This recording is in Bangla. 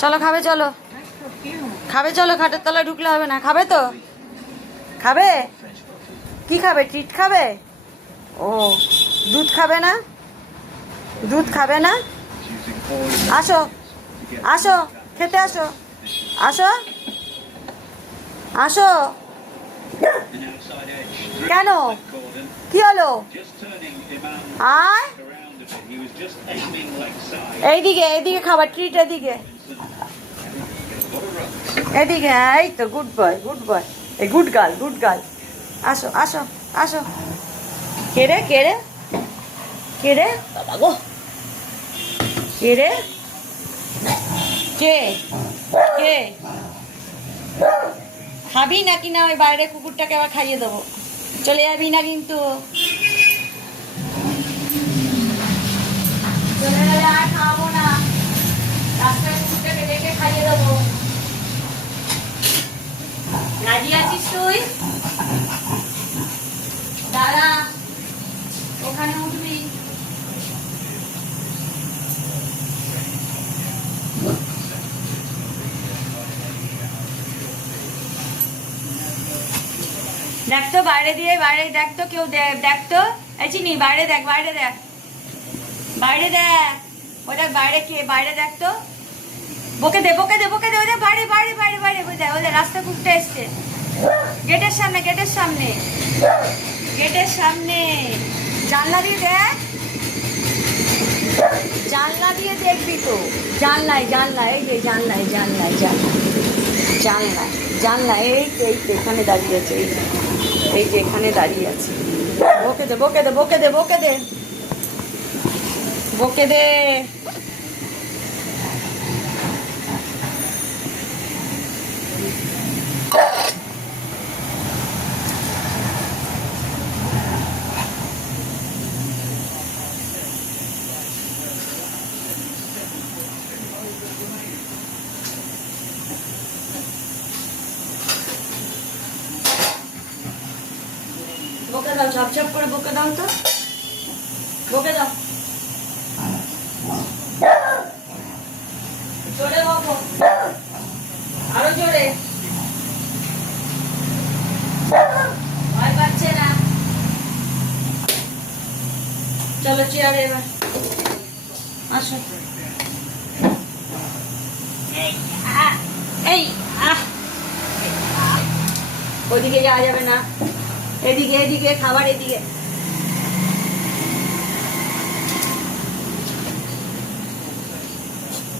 চলো খাবে, চলো খাবে, চলো খাটের তলায় ঢুকলে হবে না। খাবে তো? খাবে? কি খাবে? ট্রিট খাবে? ও, দুধ খাবে না? দুধ খাবে না? আসো, আসো, খেতে আসো, আসো, আসো। কেন? কি হলো? আয় এইদিকে, এইদিকে খাবার ট্রিট, এদিকে, এদিকে। এই তো গুড বয়, গুড বয়, এই গুড গার্ল, গুড গার্ল। আসো, আসো, আসো। কে রে, কে রে, কে রে? বাবা গো, কে রে? কে? কে? খাবি নাকি না ওই বাইরে কুকুরটাকে আবার খাইয়ে দেবো? চলে যাবি না কিন্তু। চলে গেলে আর খাওয়াবো না, রাস্তায় কুকুরটাকে ডেকে খাইয়ে দেবো। রাজি আছিস তুই? দাঁড়া, ওখানে উঠবি। দেখ তো বাইরে দিয়ে, বাইরে দেখ তো, কেউ দেখ তো। এই চিনি, বাইরে দেখ, বাইরে দেখ, বাইরে দেখ। ওই দেখ বাইরে, কে বাইরে দেখ তো। বকে দে, বকে দে, বকে দে। ওই দেখ বাইরে, বাইরে, বাইরে, বাইরে। ওই দেখ, ওই দেখ রাস্তা কুকুরটা এসছে। গেটের সামনে, গেটের সামনে, গেটের সামনে। জানলা দিয়ে দেখ, জানলা দিয়ে দেখবি তো। জানলায়, জানলায়, এই যে জানলায়, জানলায়, জানলায়, জানলায়, জানলায়। এই তো, এই তো এখানে দাঁড়িয়ে আছে, এই যে, এই যে এখানে দাঁড়িয়ে আছে। বকে দে, বকে দে, বকে দে, বকে দে, বকে দে। বকে দাও, ঝপঝপ করে বকে দাও তো, বকে দাও। জোরে বকো, আরো জোরে। ভয় পাচ্ছে না। চলো চেয়ারে এবার আসো। এই ওইদিকে যাওয়া যাবে না, এদিকে, এদিকে খাবার, এদিকে।